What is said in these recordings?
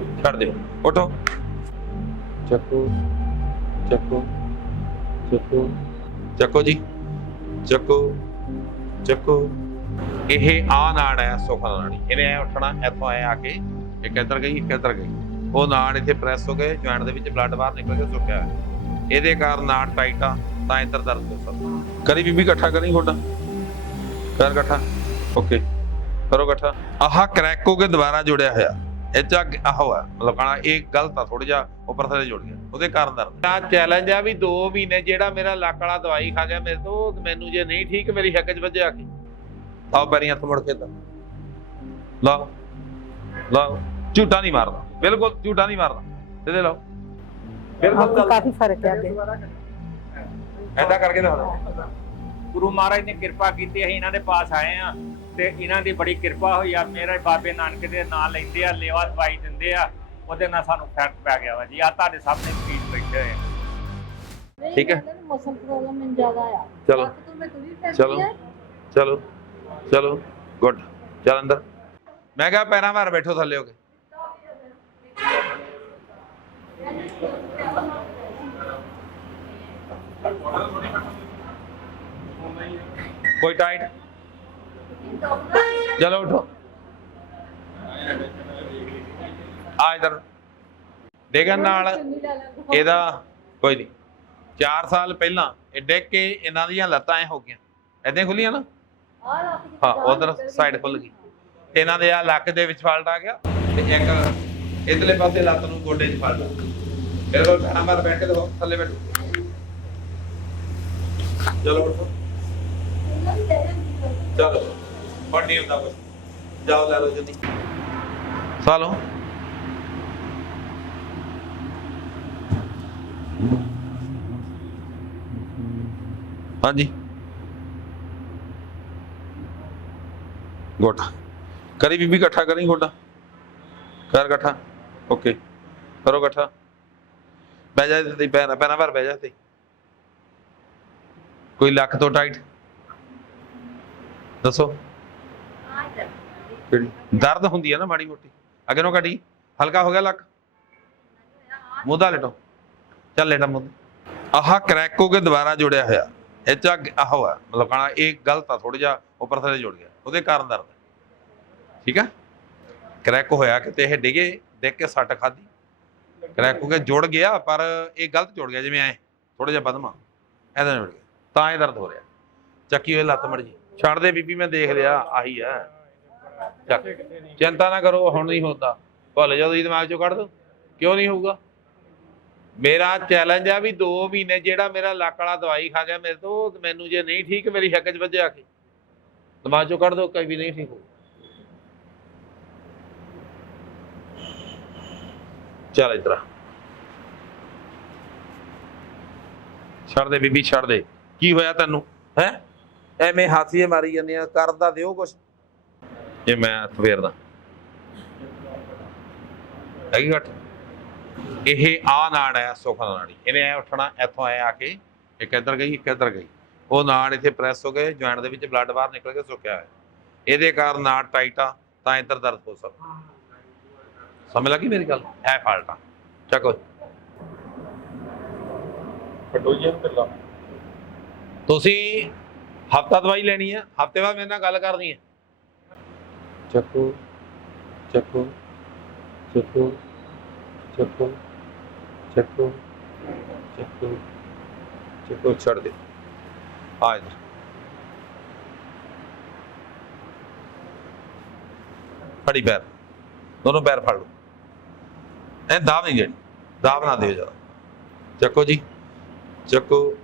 ਛੱਡ ਦਿਓ। ਉਠੋ। ਚੱਕੋ। ਚੱਕੋ। ਚੱਕੋ। ਚੱਕੋ ਜੀ। ਚੱਕੋ। ਚੱਕੋ। ਇਹ ਆ ਨਾੜ ਹੈ ਸੁਖਾ ਨਾੜੀ। ਇਹਨੇ ਐ ਉੱਠਣਾ ਇੱਥੋਂ ਐ ਆ ਕੇ ਇੱਕ ਇੱਧਰ ਗਈ ਇੱਕ ਇੱਧਰ ਗਈ। ਉਹ ਨਾੜ ਇੱਥੇ ਪ੍ਰੈਸ ਹੋ ਗਏ ਜੁਆਇੰਟ ਦੇ ਵਿੱਚ ਬਲੱਡ ਬਾਹਰ ਨਿਕਲ ਕੇ ਸੁੱਕਿਆ। ਇਹਦੇ ਕਾਰਨ ਨਾੜ ਟਾਈਟ ਆ ਤਾਂ ਇੱਧਰ ਦਰਦ ਹੋ ਸਕਦਾ। ਕਰੀ ਬੀਬੀ ਇਕੱਠਾ ਕਰੀ ਤੁਹਾਡਾ। ਕਰ ਇਕੱਠਾ। ਓਕੇ। ਕਰੋ ਇਕੱਠਾ। ਆਹ ਕ੍ਰੈਕ ਹੋ ਕੇ ਦੁਬਾਰਾ ਜੁੜਿਆ ਹੋਇਆ। ਇੱਥੇ ਆਹਵਾ ਮਤਲਬ ਕਹਣਾ ਇਹ ਗਲਤ ਆ ਥੋੜਾ ਜਿਹਾ ਉੱਪਰ ਥੱਲੇ ਜੁੜ ਗਿਆ ਉਹਦੇ ਕਾਰਨ ਦਰਦ। ਆ ਚੈਲੰਜ ਆ ਵੀ 2 ਮਹੀਨੇ ਜਿਹੜਾ ਮੇਰਾ ਲੱਕ ਵਾਲਾ ਦਵਾਈ ਖਾ ਗਿਆ ਮੇਰੇ ਤੋਂ ਮੈਨੂੰ ਜੇ ਨਹੀਂ ਠੀਕ ਮੇਰੀ ਸ਼ੱਕ ਚ ਵੱਜਿਆ ਕੀ? ਆਓ ਪੈਰੀਆਂ ਤੋਂ ਮੁੜ ਕੇ ਤਾਂ ਲਾਓ ਲਾਓ ਝੂਟਾ ਨਹੀਂ ਮਾਰਦਾ ਬਿਲਕੁਲ ਝੂਟਾ ਨਹੀਂ ਮਾਰਦਾ ਦੇ ਦੇ ਲਾਓ। ਬਿਲਕੁਲ ਕਾਫੀ ਫ਼ਰਕ ਹੈ ਅੱਗੇ। ਐਦਾਂ ਕਰਕੇ ਦੱਸੋ ਗੁਰੂ ਮਹਾਰਾਜ ਨੇ ਕਿਰਪਾ ਕੀਤੀ ਅਸੀਂ ਇਹਨਾਂ ਦੇ ਪਾਸ ਆਏ ਆ ਤੇ ਇਹਨਾਂ ਦੀ ਬੜੀ ਕਿਰਪਾ ਹੋਈ ਆ ਮੇਰੇ ਬਾਬੇ ਨਾਨਕ ਦੇ ਨਾਂ ਲੈਂਦੇ ਆ ਲੇਵਾ ਦਵਾਈ ਦਿੰਦੇ ਆ ਉਹਦੇ ਨਾਲ ਸਾਨੂੰ ਫੈਕਟ ਪੈ ਗਿਆ ਵਾ ਜੀ। ਆ ਤੁਹਾਡੇ ਸਾਹਮਣੇ ਮਰੀਜ਼ ਬੈਠੇ ਹੋਏ ਠੀਕ ਹੈ। ਚਲੋ। ਚਲੋ। ਚਲੋ। ਗੁੱਡ। ਚਲ ਅੰਦਰ। ਮੈਂ ਕਿਹਾ ਪੈਰਾਂ ਮਾਰ ਬੈਠੋ ਥੱਲੇ ਹੋ ਕੇ। ਕੋਈ ਟਾਈਟ ਚਲੋ ਉਠੋ। ਆ ਇਧਰ। ਦੇਖਣ ਨਾਲ ਇਹਦਾ ਕੋਈ ਨਹੀਂ। 4 ਸਾਲ ਪਹਿਲਾਂ ਇਹ ਡਿੱਗ ਕੇ ਇਹਨਾਂ ਦੀਆਂ ਲੱਤਾਂ ਐ ਹੋ ਗਈਆਂ। ਐਦਾਂ ਖੁੱਲੀਆਂ ਨਾ? ਹਾਂ ਉਧਰ ਸਾਈਡ ਖੁੱਲ ਗਈ। ਇਹਨਾਂ ਦੇ ਆ ਲੱਕ ਦੇ ਵਿੱਚ ਫਾਲਟ ਆ ਗਿਆ ਤੇ ਇੱਕ ਇਧਰਲੇ ਪਾਸੇ ਲੱਤ ਨੂੰ ਗੋਡੇ 'ਚ ਫਾਲਟ ਫਿਰ ਉਹ ਖਾਣਾ ਮਾਰ ਬੈਠ ਕੇ ਦੇਖੋ ਥੱਲੇ ਬੈਠੋ। ਚਲੋ ਉਠੋ। ਚਲੋ। ਹੁਣ ਨਹੀਂ ਹੁੰਦਾ ਕੁਛ ਜਾਓ ਲੈ ਲਓ ਜਲਦੀ ਸਾਲੋ ਹਾਂਜੀ ਗੋਟਾ ਕਰੀ ਬੀਬੀ ਇਕੱਠਾ ਕਰੀ ਗੋਟਾ ਕਰ ਇਕੱਠਾ ਓਕੇ ਕਰੋ ਇਕੱਠਾ ਬਹਿ ਜਾ ਤੇ ਪੈਰਾਂ ਪੈਰਾਂ ਪਰ ਬਹਿ ਜਾ ਤੇ ਕੋਈ ਲੱਕ ਤੋਂ ਟਾਈਟ ਦੱਸੋ ਕਿਹੜੀ ਦਰਦ ਹੁੰਦੀ ਹੈ ਨਾ ਮਾੜੀ ਮੋਟੀ। ਅੱਗੇ ਨੂੰ ਘਟੀ ਹਲਕਾ ਹੋ ਗਿਆ ਲੱਕ? ਮੂੰਹ ਲੇਟੋ। ਚੱਲ ਲੇਟਾ ਮੂੰਹ ਆਹ ਕ੍ਰੈਕ ਕੇ ਦੁਬਾਰਾ ਜੁੜਿਆ ਹੋਇਆ। ਇਹ ਚ ਆਹ ਹੋਇਆ। ਮਤਲਬ ਕਹਣਾ ਇਹ ਗਲਤ ਆ ਥੋੜਾ ਜਿਹਾ। ਉੱਪਰ ਥੱਲੇ ਜੁੜ ਗਿਆ। ਉਹਦੇ ਕਾਰਨ ਦਰਦ ਠੀਕ ਆ? ਕ੍ਰੈਕ ਹੋਇਆ ਕਿਤੇ ਇਹ ਡਿਗੇ ਦੇਖ ਕੇ ਸੱਟ ਖਾਦੀ ਕਰੈਕ ਹੋ ਕੇ ਜੁੜ ਗਿਆ, ਪਰ ਇਹ ਗਲਤ ਜੁੜ ਗਿਆ। ਜਿਵੇਂ ਐ ਥੋੜਾ ਜਿਹਾ ਬਦਮਾ ਐਦਾਂ ਜੁੜ ਗਿਆ। ਤਾਂ ਇਹ ਦਰਦ ਹੋ ਰਿਹਾ। ਚੱਕੀ ਹੋਈ ਲੱਤ ਮੜ ਜੀ ਛੱਡ ਦੇ ਬੀਬੀ, ਮੈਂ ਦੇਖ ਲਿਆ। ਆਹੀ ਹੈ ਚੱਕ ਚਿੰਤਾ ਨਾ ਕਰੋ, ਹੁਣ ਨਹੀਂ ਹੁੰਦਾ। ਭੁੱਲ ਜਾਓ ਤੁਸੀਂ ਦਿਮਾਗ ਚੋਂ ਕੱਢ ਦਿਓ ਕਿਉਂ ਨਹੀਂ ਹੋਊਗਾ? ਮੇਰਾ ਚੈਲੰਜ ਆ ਵੀ 2 ਮਹੀਨੇ ਜਿਹੜਾ ਮੇਰਾ ਲੱਕ ਵਾਲਾ ਦਵਾਈ ਖਾ ਗਿਆ ਮੇਰੇ ਤੋਂ ਮੈਨੂੰ ਜੇ ਨਹੀਂ ਠੀਕ ਮੇਰੀ ਹੱਕ 'ਚ ਵੱਜਿਆ ਕੇ ਦਿਮਾਗ ਚੋਂ ਕੱਢ ਦਿਓ ਕਈ ਵੀ ਨਹੀਂ ਠੀਕ ਹੋ ਚੱਲ ਇਧਰ ਛੱਡ ਦੇ ਬੀਬੀ, ਛੱਡ ਦੇ। ਕੀ ਹੋਇਆ ਤੈਨੂੰ? ਹੈ? ਐਵੇਂ ਹਾਥੀਏ ਮਾਰੀ ਜਾਂਦੇ ਆ, ਕਰਦਾ ਦਿਓ ਕੁਛ। ਇਹ ਮੈਂ ਹੱਥ ਫੇਰਦਾ ਹੈਗੀ ਘੱਟ? ਇਹ ਆ ਨਾੜ ਹੈ ਸੁਖਾ ਨਾੜੀ। ਇਹਨੇ ਐ ਉੱਠਣਾ ਇੱਥੋਂ ਐ ਆ ਕੇ ਇੱਕ ਇੱਧਰ ਗਈ ਇੱਕ ਇੱਧਰ ਗਈ। ਉਹ ਨਾੜ ਇੱਥੇ ਪ੍ਰੈਸ ਹੋ ਗਏ ਜੁਆਇੰਟ ਦੇ ਵਿੱਚ ਬਲੱਡ ਬਾਹਰ ਨਿਕਲ ਕੇ ਸੁੱਕਿਆ ਹੋਇਆ। ਇਹਦੇ ਕਾਰਨ ਨਾੜ ਟਾਈਟ ਆ ਤਾਂ ਇੱਧਰ ਦਰਦ ਹੋ ਸਕਦਾ। ਸਮਝ ਲੱਗੀ ਮੇਰੀ ਗੱਲ? ਐ ਫਾਲਟਾ ਚੱਕੋ ਤੁਸੀਂ ਹਫਤਾ ਦਵਾਈ ਲੈਣੀ ਹੈ ਹਫ਼ਤੇ ਬਾਅਦ ਮੇਰੇ ਨਾਲ ਗੱਲ ਕਰਨੀ ਹੈ ਚੱਕੋ ਚੱਕੋ ਚੱਕੋ ਚੱਕੋ ਚੱਕੋ ਚੱਕੋ ਚੱਕੋ, ਛੱਡ ਦੇ। ਆ ਇਧਰ। ਫੜੀ ਪੈਰ। ਦੋਨੋਂ ਪੈਰ ਫੜ ਲਓ। ਐ ਦਾਬ ਨਹੀਂ ਜਿਹੜੀ ਦਾਬ ਨਾ ਦਿਓ ਜਰਾ। ਚੱਕੋ ਜੀ। ਚੱਕੋ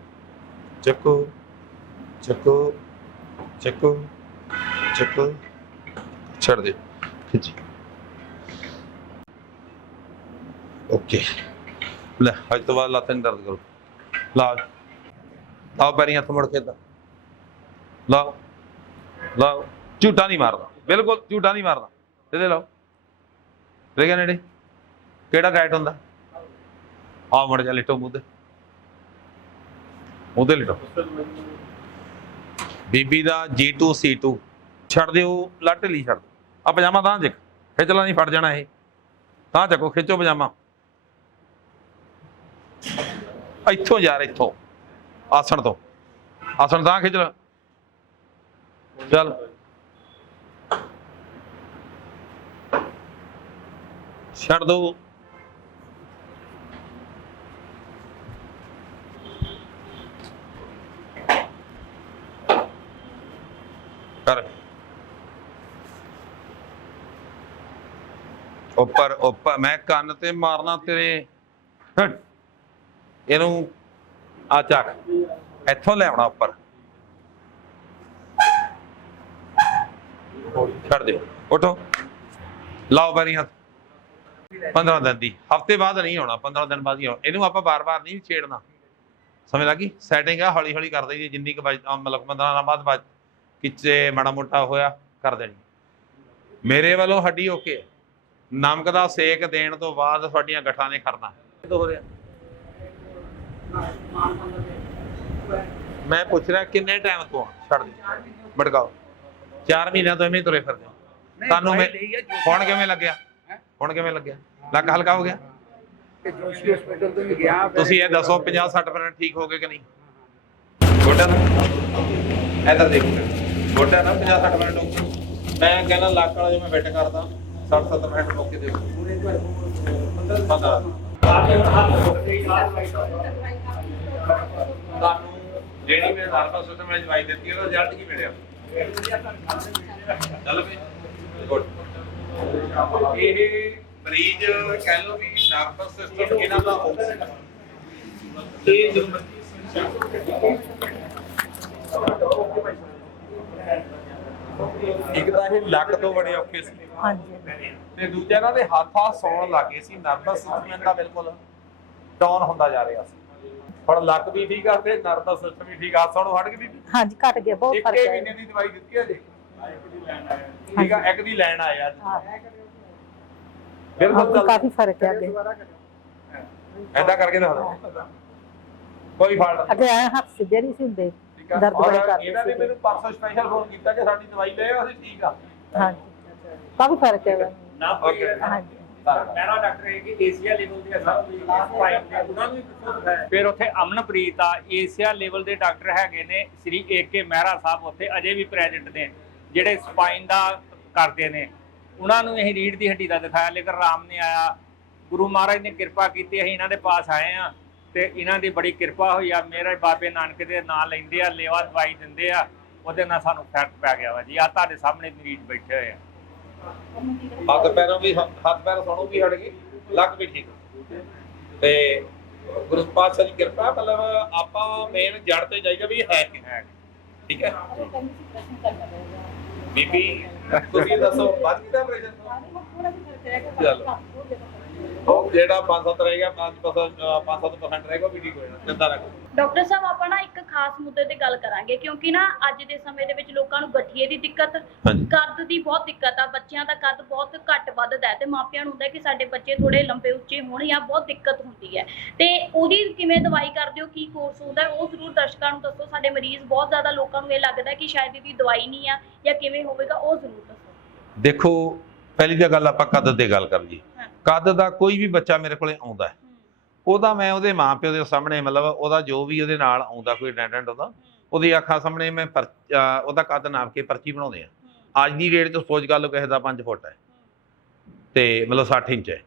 ਚੱਕੋ ਚੱਕੋ ਚੱਕੋ ਚੱਕੋ। ਛੱਡ ਦੇ ਖਿੱਚੀ ਓਕੇ। ਲੈ ਅੱਜ ਤੋਂ ਬਾਅਦ ਲੱਤ ਦਰਦ ਕਰੋ। ਲਾ ਆਓ ਪੈਰੀਂ ਹੱਥ ਮੁੜ ਕੇ ਤਾਂ ਲਾਓ। ਲਾਓ। ਝੂਟਾ ਨਹੀਂ ਮਾਰਦਾ। ਬਿਲਕੁਲ ਝੂਟਾ ਨਹੀਂ ਮਾਰਦਾ। ਇਹਦੇ ਲਾਓ। ਦੇਖਿਆ ਨੇੜੇ? ਕਿਹੜਾ ਟਾਈਟ ਹੁੰਦਾ? ਆ ਮੜ ਜਾ ਲਿਟੋ ਮੂੰਹ ਤੇ। ਲਿਟੋ। ਬੀਬੀ ਦਾ G2 C2 ਛੱਡ ਦਿਓ। ਲੱਟ ਲਈ ਛੱਡ ਦਿਓ। ਆ ਪਜਾਮਾ ਤਾਂ ਚੱਕ, ਖਿਚਲਾ ਨਹੀਂ ਫੜ ਜਾਣਾ ਇਹ। ਤਾਂ ਚੱਕੋ, ਖਿੱਚੋ ਪਜਾਮਾ। ਇੱਥੋਂ ਯਾਰ, ਇੱਥੋਂ। ਆਸਣ ਤੋਂ। ਆਸਣ ਤਾਂ ਖਿੱਚ ਲੈ। ਚੱਲ। ਛੱਡ ਦੋ ਕਰ ਉੱਪਰ ਉੱਪਰ, ਮੈਂ ਕੰਨ ਤੇ ਮਾਰਨਾ ਤੇਰੇ। ਇਹਨੂੰ ਆ ਚੱਕ। ਇੱਥੋਂ ਲੈ ਆਉਣਾ ਉੱਪਰ। ਛੱਡ ਦਿਓ। ਉਠੋ। ਲਾਓ ਬਰੀ ਹੱਥ। 15 ਦਿਨ ਦੀ। ਹਫ਼ਤੇ ਬਾਅਦ ਨਹੀਂ ਆਉਣਾ 15 ਦਿਨ ਬਾਅਦ ਹੀ ਆਉਣਾ। ਇਹਨੂੰ ਆਪਾਂ ਬਾਰ-ਬਾਰ ਨਹੀਂ ਛੇੜਨਾ। ਸਮਝ ਲੱਗੀ ਸੈਟਿੰਗ ਆ ਹੌਲੀ ਹੌਲੀ ਕਰ ਦਈਦੀ ਜਿੰਨੀ ਕੁ ਮਤਲਬ 15 ਦਿਨਾਂ ਬਾਅਦ ਬਚ ਕਿਚੇ ਮਾੜਾ ਮੋਟਾ ਹੋਇਆ, ਕਰ ਦੇਣੀ। ਮੇਰੇ ਵੱਲੋਂ ਹੱਡੀ ਓਕੇ ਨਮਕ ਦਾ ਸੇਕ ਦੇਣ ਤੋਂ ਬਾਅਦ ਤੁਹਾਡੀਆਂ ਗੱਠਾਂ ਨੇ ਖੜਨਾ। ਹੋ ਰਿਹਾ? ਮੈਂ ਪੁੱਛ ਰਿਹਾ ਕਿੰਨੇ ਟਾਈਮ ਤੋਂ ਆ? ਛੱਡ ਦੇ। ਭੜਕਾਓ। 4 ਮਹੀਨਿਆਂ ਤੋਂ ਐਵੇਂ ਹੀ ਤੁਰੇ ਫਿਰਦੇ ਹੋ। ਤੁਹਾਨੂੰ ਮੈਂ ਹੁਣ ਕਿਵੇਂ ਲੱਗਿਆ? ਹੁਣ ਕਿਵੇਂ ਲੱਗਿਆ? ਲੱਕ ਹਲਕਾ ਹੋ ਗਿਆ? ਤੁਸੀਂ ਇਹ ਦੱਸੋ 50 60% ਠੀਕ ਹੋ ਗਏ ਕਿ ਨਹੀਂ? ਗੋਡਾ ਇਧਰ ਦੇਖੋ। ਗੋਡਾ ਨਾ 50 60% ਹੋ ਗਏ। ਮੈਂ ਕਹਿੰਦਾ ਲੱਕ ਵਾਲਾ ਜੋ ਮੈਂ ਫਿੱਟ ਕਰਦਾ। 60 70% ਮੌਕੇ ਦੇ ਤੁਹਾਨੂੰ ਜਿਹੜੀ ਮੈਂ ਨਾਰਮਲ ਸਿਸਟਮ ਵਿੱਚ ਦਵਾਈ ਦਿੱਤੀ ਉਹਦਾ ਰਿਜ਼ਲਟ ਕੀ ਮਿਲਿਆ? ਚੱਲ ਵੀ। ਗੁੱਡ ਇਹ ਮਰੀਜ਼ ਕਹਿ ਲਓ ਵੀ ਨਰਵਸ ਸਿਸਟਮ ਇਹਨਾਂ ਦਾ ਹੋਊਗਾ ਇਹ ਜੋ ਇੱਕ ਤਾਂ ਇਹ ਲੱਕ ਤੋਂ ਬੜੇ ਔਖੇ ਸੀ। ਹਾਂਜੀ। ਤੇ ਦੂਜਾ ਇਹਨਾਂ ਦੇ ਹੱਥ ਆ ਸੌਣ ਲੱਗੇ ਸੀ ਨਰਵਸ ਸਿਸਟਮ ਦਾ ਬਿਲਕੁਲ ਡਾਊਨ ਹੁੰਦਾ ਜਾ ਰਿਹਾ ਸੀ। ਹੁਣ ਲੱਕ ਵੀ ਠੀਕ ਆ ਤੇ ਨਰਵਸ ਸਿਸਟਮ ਵੀ ਠੀਕ ਆ ਸੌਣੋਂ ਹਟ ਗਈ ਹਾਂਜੀ ਘਟ ਗਿਆ ਬਹੁਤ ਫ਼ਰਕ ਇੱਕੇ ਹੈ ਮਹੀਨੇ ਦੀ ਦਵਾਈ ਦਿੱਤੀ ਹੈ ਜੀ। ਠੀਕ ਆ ਇੱਕ ਦੀ ਲੈਣ ਆਇਆ ਜੀ। ਹਾਂ। ਬਿਲਕੁਲ ਕਾਫੀ ਫ਼ਰਕ ਹੈ ਅੱਗੇ। ਐਦਾਂ ਕਰਕੇ ਦਿਖਾ ਕੋਈ ਫਾਲਟ ਅੱਗੇ ਐ ਹੱਥ ਸਿੱਧੇ ਨਹੀਂ ਸੀ ਹੁੰਦੇ। ਦਰਦ ਔਰ ਬੜੇ ਕਰਦੇ ਇਹਨਾਂ ਨੇ ਮੈਨੂੰ ਪਰਸੋਂ ਸਪੈਸ਼ਲ ਫੋਨ ਕੀਤਾ ਕਿ ਸਾਡੀ ਦਵਾਈ ਲੈ ਆਓ ਅਸੀਂ ਠੀਕ ਆ। ਹਾਂਜੀ। ਕਾਫੀ ਫ਼ਰਕ ਹੈ। ਨਾ ਕੋਈ. ਹਾਂਜੀ। ਮੇਰਾ ਡਾਕਟਰ ਹੈ ਕਿ ਏਸ਼ੀਆ ਲੈਵਲ ਦੇ ਸਭ ਸਪਾਈਨ ਦੇ ਉਹਨਾਂ ਨੂੰ ਵੀ ਪੁੱਛੋ ਫਿਰ ਉੱਥੇ ਅਮਨਪ੍ਰੀਤ ਆ ਏਸ਼ੀਆ ਲੈਵਲ ਦੇ ਡਾਕਟਰ ਹੈਗੇ ਨੇ ਸ੍ਰੀ ਏਕੇ ਮਹਿਰਾ ਸਾਹਿਬ ਉੱਥੇ ਅਜੇ ਵੀ ਪ੍ਰੈਜ਼ੈਂਟ ਨੇ ਜਿਹੜੇ ਸਪਾਈਨ ਦਾ ਕਰਦੇ ਨੇ। ਉਹਨਾਂ ਨੂੰ ਅਸੀਂ ਰੀੜ ਦੀ ਹੱਡੀ ਦਾ ਦਿਖਾਇਆ ਲੇਕਿਨ ਆਰਾਮ ਨਹੀਂ ਆਇਆ। ਗੁਰੂ ਮਹਾਰਾਜ ਨੇ ਕਿਰਪਾ ਕੀਤੀ ਅਸੀਂ ਇਹਨਾਂ ਦੇ ਪਾਸ ਆਏ ਆ ਤੇ ਇਹਨਾਂ ਦੀ ਬੜੀ ਕਿਰਪਾ ਹੋਈ ਆ। ਮੇਰੇ ਬਾਬੇ ਨਾਨਕ ਦੇ ਨਾਂ ਲੈਂਦੇ ਆ ਲੇਵਾ ਦਵਾਈ ਦਿੰਦੇ ਆ ਉਹਦੇ ਨਾਲ ਸਾਨੂੰ ਫ਼ਰਕ ਪੈ ਗਿਆ ਵਾ ਜੀ। ਆ ਤੁਹਾਡੇ ਸਾਹਮਣੇ ਮਰੀਜ਼ ਬੈਠੇ ਹੋਏ ਆ। ਹੱਥ ਪੈਰੋਂ ਵੀ ਹੱਥ ਪੈਰ ਸੋਣੋਂ ਵੀ ਹਟ ਗਏ ਲੱਕ ਵੀ ਠੀਕ। ਤੇ ਗੁਰੂ ਪਾਤਸ਼ਾਹ ਦੀ ਕਿਰਪਾ ਮਤਲਬ ਆਪਾਂ ਮੇਨ ਜੜ ਤੇ ਜਾਈਗਾ ਵੀ ਹੈ ਕੀ ਹੈ। ਠੀਕ ਹੈ? ਬੀਬੀ ਤੁਸੀਂ ਦੱਸੋ ਬਾਤ ਕੀਤਾ ਆਪਰੇਸ਼ਨ ਚਲੋ। ਉਹ ਜਿਹੜਾ 5-7 ਰਹਿ ਗਿਆ 5% 5-7% ਰਹਿ ਗਿਆ ਉਹ ਵੀ ਠੀਕ ਹੋ ਜਾਣਾ ਚਿੰਤਾ ਕਰੋ ਡਾਕਟਰ ਸਾਹਿਬ ਆਪਾਂ ਨਾ ਇੱਕ ਖਾਸ ਮੁੱਦੇ ਤੇ ਗੱਲ ਕਰਾਂਗੇ ਕਿਉਂਕਿ ਨਾ ਅੱਜ ਦੇ ਸਮੇਂ ਦੇ ਵਿੱਚ ਲੋਕਾਂ ਨੂੰ ਗਠੀਏ ਦੀ ਦਿੱਕਤ ਕੱਦ ਦੀ ਬਹੁਤ ਦਿੱਕਤ ਆ ਬੱਚਿਆਂ ਦਾ ਕੱਦ ਬਹੁਤ ਘੱਟ ਵੱਧਦਾ ਤੇ ਮਾਪਿਆਂ ਨੂੰ ਹੁੰਦਾ ਕਿ ਸਾਡੇ ਬੱਚੇ ਥੋੜੇ ਲੰਬੇ ਉੱਚੇ ਹੋਣ ਜਾਂ ਬਹੁਤ ਦਿੱਕਤ ਹੁੰਦੀ ਹੈ। ਤੇ ਉਹਦੀ ਕਿਵੇਂ ਦਵਾਈ ਕਰਦੇ ਹੋ ਕੀ ਕੋਰਸ ਹੁੰਦਾ ਉਹ ਜ਼ਰੂਰ ਦਰਸ਼ਕਾਂ ਨੂੰ ਦੱਸੋ ਸਾਡੇ ਮਰੀਜ਼ ਬਹੁਤ ਜ਼ਿਆਦਾ ਲੋਕਾਂ ਨੂੰ ਇਹ ਲੱਗਦਾ ਕਿ ਸ਼ਾਇਦ ਇਹਦੀ ਦਵਾਈ ਨਹੀਂ ਆ ਜਾਂ ਕਿਵੇਂ ਹੋਵੇਗਾ ਉਹ ਜ਼ਰੂਰ ਦੱਸੋ। ਦੇਖੋ ਪਹਿਲੀ ਤਾਂ ਗੱਲ ਆਪਾਂ ਕੱਦ ਤੇ ਗੱਲ ਕਰ ਜੀ। ਹਾਂ। ਕੱਦ ਦਾ ਕੋਈ ਵੀ ਬੱਚਾ ਮੇਰੇ ਕੋਲੇ ਆਉਂਦਾ ਹੈ। ਉਹਦਾ ਮੈਂ ਉਹਦੇ ਮਾਪਿਓ ਦੇ ਸਾਹਮਣੇ ਮਤਲਬ ਉਹਦਾ ਜੋ ਵੀ ਉਹਦੇ ਨਾਲ ਆਉਂਦਾ ਕੋਈ ਅਟੈਂਡੈਂਟ ਉਹਦਾ ਉਹਦੀ ਅੱਖਾਂ ਸਾਹਮਣੇ ਮੈਂ ਉਹਦਾ ਕੱਦ ਨਾਪ ਕੇ ਪਰਚੀ ਬਣਾਉਂਦੇ ਆ ਅੱਜ ਦੀ ਡੇਟ 'ਚ ਸੋਚ ਗੱਲ ਕਿਸੇ ਦਾ 5 ਫੁੱਟ ਹੈ। ਤੇ ਮਤਲਬ 60 ਇੰਚ ਹੈ।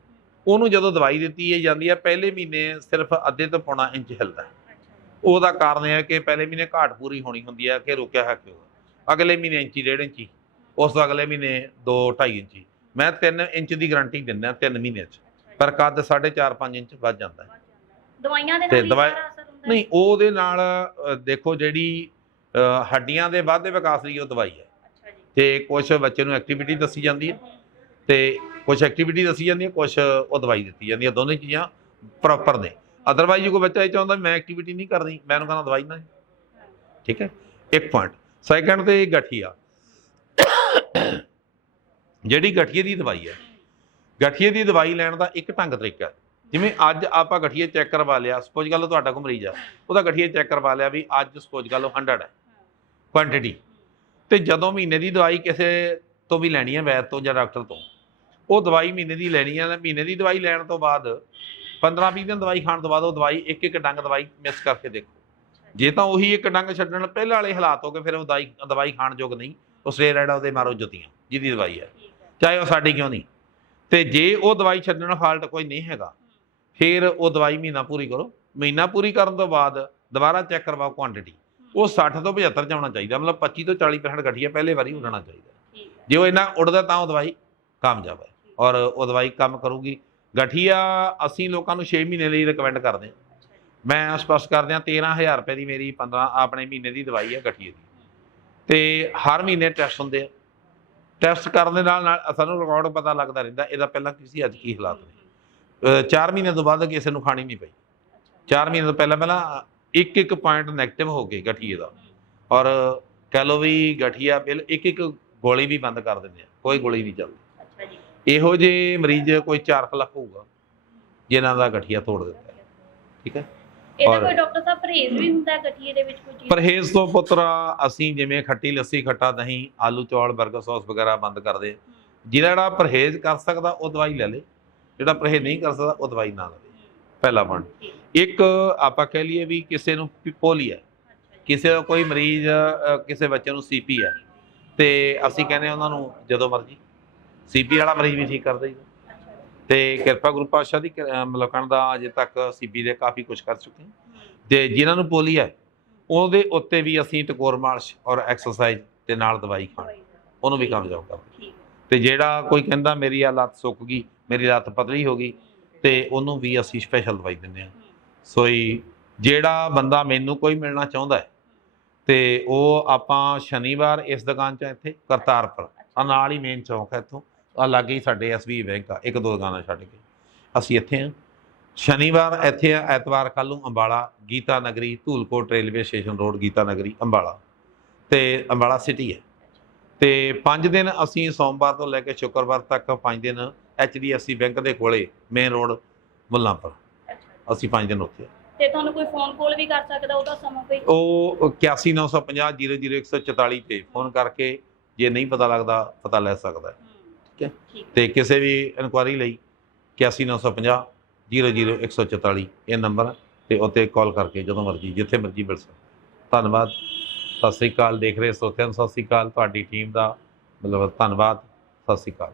ਉਹਨੂੰ ਜਦੋਂ ਦਵਾਈ ਦਿੱਤੀ ਜਾਂਦੀ ਹੈ ਪਹਿਲੇ ਮਹੀਨੇ ਸਿਰਫ ਅੱਧੇ ਤੋਂ ਪੌਣਾ ਇੰਚ ਹਿਲਦਾ ਉਹਦਾ ਕਾਰਨ ਇਹ ਹੈ ਕਿ ਪਹਿਲੇ ਮਹੀਨੇ ਘਾਟ ਪੂਰੀ ਹੋਣੀ ਹੁੰਦੀ ਹੈ ਕਿ ਰੁਕਿਆ ਹੈ ਕਿਉਂ? ਅਗਲੇ ਮਹੀਨੇ ਇੰਚੀ ਡੇਢ ਇੰਚੀ। ਉਸ ਤੋਂ ਅਗਲੇ ਮਹੀਨੇ 2 2.5 ਇੰਚੀ। ਮੈਂ 3 ਇੰਚ ਦੀ ਗਾਰੰਟੀ ਦਿੰਦਾ 3 ਮਹੀਨੇ 'ਚ। ਪਰ ਕੱਦ 4.5 5 ਇੰਚ ਵੱਧ ਜਾਂਦਾ ਹੈ। ਦਵਾਈਆਂ ਦੇ ਤੇ ਨਾਲ ਦਵਾਈ- ਨਹੀਂ ਉਹਦੇ ਨਾਲ ਅ, ਦੇਖੋ ਜਿਹੜੀ ਅ, ਹੱਡੀਆਂ ਦੇ ਵਾਧੇ ਵਿਕਾਸ ਦੀ ਉਹ ਦਵਾਈ ਹੈ। ਤੇ ਕੁਝ ਬੱਚੇ ਨੂੰ ਐਕਟੀਵਿਟੀ ਦੱਸੀ ਜਾਂਦੀ ਹੈ। ਤੇ ਕੁਝ ਐਕਟੀਵਿਟੀ ਦੱਸੀ ਜਾਂਦੀ ਹੈ ਕੁਝ ਉਹ ਦਵਾਈ ਦਿੱਤੀ ਜਾਂਦੀ ਹੈ। ਦੋਨੇ ਚੀਜ਼ਾਂ ਪ੍ਰੋਪਰ ਨੇ। ਅਦਰਵਾਈਜ਼ ਕੋਈ ਬੱਚਾ ਇਹ ਚਾਹੁੰਦਾ ਮੈਂ ਐਕਟੀਵਿਟੀ ਨਹੀਂ ਕਰਨੀ ਮੈਂ ਉਹਨੂੰ ਕਹਿੰਦਾ ਦਵਾਈ ਨਾ। ਠੀਕ ਹੈ? ਇੱਕ ਪੁਆਇੰਟ ਸੈਕੰਡ ਤੇ ਗਠੀਆ। ਜਿਹੜੀ ਗਠੀਏ ਦੀ ਦਵਾਈ ਹੈ। ਗਠੀਏ ਦੀ ਦਵਾਈ ਲੈਣ ਦਾ ਇੱਕ ਢੰਗ ਤਰੀਕਾ ਜਿਵੇਂ ਅੱਜ ਆਪਾਂ ਗਠੀਏ ਚੈੱਕ ਕਰਵਾ ਲਿਆ ਸਪੋਜ਼ ਗੱਲ ਤੁਹਾਡਾ ਕੋ ਮਰੀਜ਼ ਆ, ਉਹਦਾ ਗਠੀਏ ਚੈੱਕ ਕਰਵਾ ਲਿਆ ਵੀ ਅੱਜ ਸਪੋਜ਼ ਗੱਲ 100 ਹੈ ਕੁਆਂਟੀਟੀ ਤੇ ਜਦੋਂ ਮਹੀਨੇ ਦੀ ਦਵਾਈ ਕਿਸੇ ਤੋਂ ਵੀ ਲੈਣੀ ਹੈ, ਵੈਦ ਤੋਂ ਜਾਂ ਡਾਕਟਰ ਤੋਂ, ਉਹ ਦਵਾਈ ਮਹੀਨੇ ਦੀ ਲੈਣੀ ਹੈ, ਮਹੀਨੇ ਦੀ ਦਵਾਈ ਲੈਣ ਤੋਂ ਬਾਅਦ 15-20 ਦਿਨ ਦਵਾਈ ਖਾਣ ਤੋਂ ਬਾਅਦ ਉਹ ਦਵਾਈ ਇੱਕ ਇੱਕ ਡੰਗ ਦਵਾਈ ਮਿਸ ਕਰਕੇ ਦੇਖੋ। ਜੇ ਤਾਂ ਉਹੀ ਇੱਕ ਡੰਗ ਛੱਡਣ, ਪਹਿਲਾਂ ਵਾਲੇ ਹਾਲਾਤ ਹੋ ਗਏ, ਫਿਰ ਉਹ ਦਵਾਈ ਦਵਾਈ ਖਾਣ ਯੋਗ ਨਹੀਂ, ਉਹ ਸਵੇਰ ਸਟੇਰਾਇਡ ਉਹਦੇ ਮਾਰੋ ਜੁੱਤੀਆਂ, ਜਿਹਦੀ ਦਵਾਈ ਹੈ। ਚਾਹੇ ਉਹ ਸਾਡੀ ਕਿਉਂ ਨਹੀਂ। ਤੇ ਜੇ ਉਹ ਦਵਾਈ ਛੱਡਣ ਫਾਲਟ ਕੋਈ ਨਹੀਂ ਹੈਗਾ ਫਿਰ ਉਹ ਦਵਾਈ ਮਹੀਨਾ ਪੂਰੀ ਕਰੋ। ਮਹੀਨਾ ਪੂਰੀ ਕਰਨ ਤੋਂ ਬਾਅਦ ਦੁਬਾਰਾ ਚੈੱਕ ਕਰਵਾਓ ਕੁਆਂਟੀਟੀ ਉਹ 60 ਤੋਂ 75 ਚ ਆਉਣਾ ਚਾਹੀਦਾ ਮਤਲਬ 25 ਤੋਂ 40% ਗਠੀਆ ਪਹਿਲੇ ਵਾਰੀ ਉੱਡਣਾ ਚਾਹੀਦਾ। ਹੈ। ਜੇ ਉਹ ਇੰਨਾ ਉੱਡਦਾ ਤਾਂ ਉਹ ਦਵਾਈ ਕਾਮਯਾਬ ਹੈ। ਔਰ ਉਹ ਦਵਾਈ ਕੰਮ ਕਰੂਗੀ। ਗਠੀਆ ਅਸੀਂ ਲੋਕਾਂ ਨੂੰ 6 ਮਹੀਨੇ ਲਈ ਰეკਮੈਂਡ ਕਰਦੇ ਹਾਂ। ਮੈਂ ਸਪਸ਼ਟ ਕਰਦਿਆਂ 13000 ਰੁਪਏ ਦੀ ਮੇਰੀ 15 ਆਪਣੇ ਮਹੀਨੇ ਦੀ ਦਵਾਈ ਹੈ ਗਠੀਏ ਦੀ। ਤੇ ਹਰ ਮਹੀਨੇ ਟੈਸਟ ਹੁੰਦੇ ਆ। ਟੈਸਟ ਕਰਨ ਦੇ ਨਾਲ ਨਾਲ ਸਾਨੂੰ ਰਿਕਾਰਡ ਪਤਾ ਲੱਗਦਾ ਰਹਿੰਦਾ ਇਹਦਾ ਪਹਿਲਾਂ ਕੀ ਸੀ ਅੱਜ ਕੀ ਹਾਲਾਤ ਨੇ। 4 ਮਹੀਨੇ ਤੋਂ ਬਾਅਦ ਕਿਸੇ ਨੂੰ ਖਾਣੀ ਨਹੀਂ ਪਈ। 4 ਮਹੀਨੇ ਤੋਂ ਪਹਿਲਾਂ ਪਹਿਲਾਂ ਇੱਕ ਇੱਕ ਪੁਆਇੰਟ 네ਗੇਟਿਵ ਹੋ ਗਏ ਗਠੀਏ ਦਾ। ਔਰ ਕਹਿ ਲਓ ਵੀ ਗਠੀਆ ਬਿਲ ਇੱਕ ਇੱਕ ਗੋਲੀ ਵੀ ਬੰਦ ਕਰ ਦਿੰਦੇ ਆ ਕੋਈ ਗੋਲੀ ਨਹੀਂ ਚੱਲਦੀ। ਜੀ। ਇਹੋ ਜਿਹੇ ਮਰੀਜ਼ ਕੋਈ 4 ਲੱਖ ਹੋਊਗਾ ਜਿਨ੍ਹਾਂ ਦਾ ਗਠੀਆ ਤੋੜ ਦਿੱਤਾ। ਠੀਕ ਹੈ? ਇਹਦਾ ਔਰ- ਕੋਈ ਡਾਕਟਰ ਸਾਹਿਬ ਪਰਹੇਜ਼ ਵੀ ਹੁੰਦਾ ਹੈ ਗਠੀਏ ਦੇ ਵਿੱਚ ਕੋਈ ਚੀਜ਼? ਪਰਹੇਜ਼ ਤੋਂ ਪੁੱਤਰਾ ਅਸੀਂ ਜਿਵੇਂ ਖੱਟੀ ਲੱਸੀ ਖੱਟਾ ਦਹੀਂ ਆਲੂ ਚੌਲ 버ਗਰ ਸੌਸ ਵਗੈਰਾ ਬੰਦ ਕਰਦੇ ਹੂੰ, ਜਿਹੜਾ ਪਰਹੇਜ਼ ਕਰ ਸਕਦਾ ਉਹ ਦਵਾਈ ਲੈ ਲੇ। ਜਿਹੜਾ ਪਰਹੇਜ਼ ਨਹੀਂ ਕਰ ਸਕਦਾ ਉਹ ਦਵਾਈ ਨਾ ਲਵੇ। ਹੂੰ, ਪਹਿਲਾ ਪੁਆਇੰਟ ਠੀਕ ਇੱਕ ਆਪਾਂ ਕਹਿ ਲਈਏ ਵੀ ਕਿਸੇ ਨੂੰ ਪੋਲੀ ਹੈ। ਅੱਛਾ ਜੀ ਕਿਸੇ ਦਾ ਕੋਈ ਮਰੀਜ਼ ਅ, ਕਿਸੇ ਬੱਚੇ ਨੂੰ ਸੀਪੀ ਹੈ। ਤੇ ਅਸੀਂ ਕਹਿੰਦੇ ਹਾਂ ਉਹਨਾਂ ਨੂੰ ਜਦੋਂ ਮਰਜ਼ੀ। ਸੀਪੀ ਵਾਲਾ ਮਰੀਜ਼ ਵੀ ਠੀਕ ਕਰ ਦਈਦਾ ਤੇ ਕਿਰਪਾ ਗੁਰੂ ਪਾਤਸ਼ਾਹ ਦੀ ਕਹਿਣ ਦਾ ਅਜੇ ਤੱਕ ਸੀਪੀ ਦੇ ਕਾਫੀ ਕੁਝ ਕਰ ਚੁੱਕੇ ਤੇ ਜਿਨ੍ਹਾਂ ਨੂੰ ਪੋਲੀ ਹੈ ਉਹਦੇ ਉੱਤੇ ਵੀ ਅਸੀਂ ਟਕੋਰ ਮਾਰਸ਼ ਔਰ ਐਕਸਰਸਾਈਜ਼ ਤੇ ਨਾਲ ਦਵਾਈ ਖਾਣ। ਦਾ। ਉਹਨੂੰ ਵੀ ਕਾਮਯਾਬ ਕਰਦੇ ਹੈ। ਤੇ ਜਿਹੜਾ ਕੋਈ ਕਹਿੰਦਾ ਮੇਰੀ ਆ ਲੱਤ ਸੁੱਕ ਗਈ ਮੇਰੀ ਲੱਤ ਪਤਲੀ ਹੋ ਗਈ ਤੇ ਉਹਨੂੰ ਵੀ ਅਸੀਂ ਸਪੈਸ਼ਲ ਦਵਾਈ ਦਿੰਦੇ ਹੂੰ, ਸੋਈ ਜਿਹੜਾ ਬੰਦਾ ਮੈਨੂੰ ਕੋਈ ਮਿਲਣਾ ਚਾਹੁੰਦਾ ਹੈ ਤੇ ਉਹ ਆਪਾਂ ਸ਼ਨੀਵਾਰ ਇਸ ਦੁਕਾਨ 'ਚ ਆ ਇੱਥੇ ਕਰਤਾਰਪੁਰ। ਆ ਨਾਲ ਹੀ ਮੇਨ ਚੌਂਕ ਹੈ ਇੱਥੋਂ। ਆ ਲਾਗੇ ਹੀ ਸਾਡੇ ਐਸਬੀ ਬੈਂਕ ਆ ਇੱਕ ਦੋ ਦੁਕਾਨਾਂ ਛੱਡ ਕੇ। ਅਸੀਂ ਇੱਥੇ ਆ। ਸ਼ਨੀਵਾਰ ਇੱਥੇ ਆ ਐਤਵਾਰ ਕੱਲ੍ਹ ਨੂੰ Ambala Geeta Nagri Dhoolkot railway station road Geeta Nagri Ambala. ਤੇ ਅੰਬਾਲਾ ਸਿਟੀ ਹੈ ਤੇ 5 ਦਿਨ ਅਸੀਂ ਸੋਮਵਾਰ ਤੋਂ ਲੈ ਕੇ ਸ਼ੁੱਕਰਵਾਰ ਤੱਕ 5 ਦਿਨ ਐਚਡੀਐਫਸੀ ਬੈਂਕ ਦੇ ਕੋਲੇ ਮੇਨ ਰੋਡ ਮੁੱਲਾਂਪੁਰ। ਅਸੀਂ 5 ਦਿਨ ਉੱਥੇ। ਤੇ ਤੁਹਾਨੂੰ ਕੋਈ ਫੋਨ ਕਾਲ ਵੀ ਕਰ ਸਕਦਾ ਉਹਦਾ ਸਮਾਂ ਕੋਈ? ਉਹ 81950 00144 ਤੇ ਫੋਨ ਕਰਕੇ ਜੇ ਨਹੀਂ ਪਤਾ ਲੱਗਦਾ ਪਤਾ ਲੈ ਸਕਦਾ। ਠੀਕ ਹੈ। ਤੇ ਕਿਸੇ ਵੀ ਇਨਕੁਆਰੀ ਲਈ 81950 00144 ਇਹ ਨੰਬਰ ਹੈ ਤੇ ਉੱਤੇ ਕਾਲ ਕਰਕੇ ਜਦੋਂ ਮਰਜ਼ੀ ਜਿੱਥੇ ਮਰਜ਼ੀ ਮਿਲ ਸਕਦਾ। ਧੰਨਵਾਦ। ਸਤਿ ਸ੍ਰੀ ਅਕਾਲ ਦੇਖ ਰਹੇ ਸਰੋਤਿਆਂ ਨੂੰ। ਸਤਿ ਸ੍ਰੀ ਅਕਾਲ। ਤੁਹਾਡੀ ਟੀਮ ਦਾ ਮਤਲਬ ਧੰਨਵਾਦ। ਸਤਿ ਸ੍ਰੀ ਅਕਾਲ।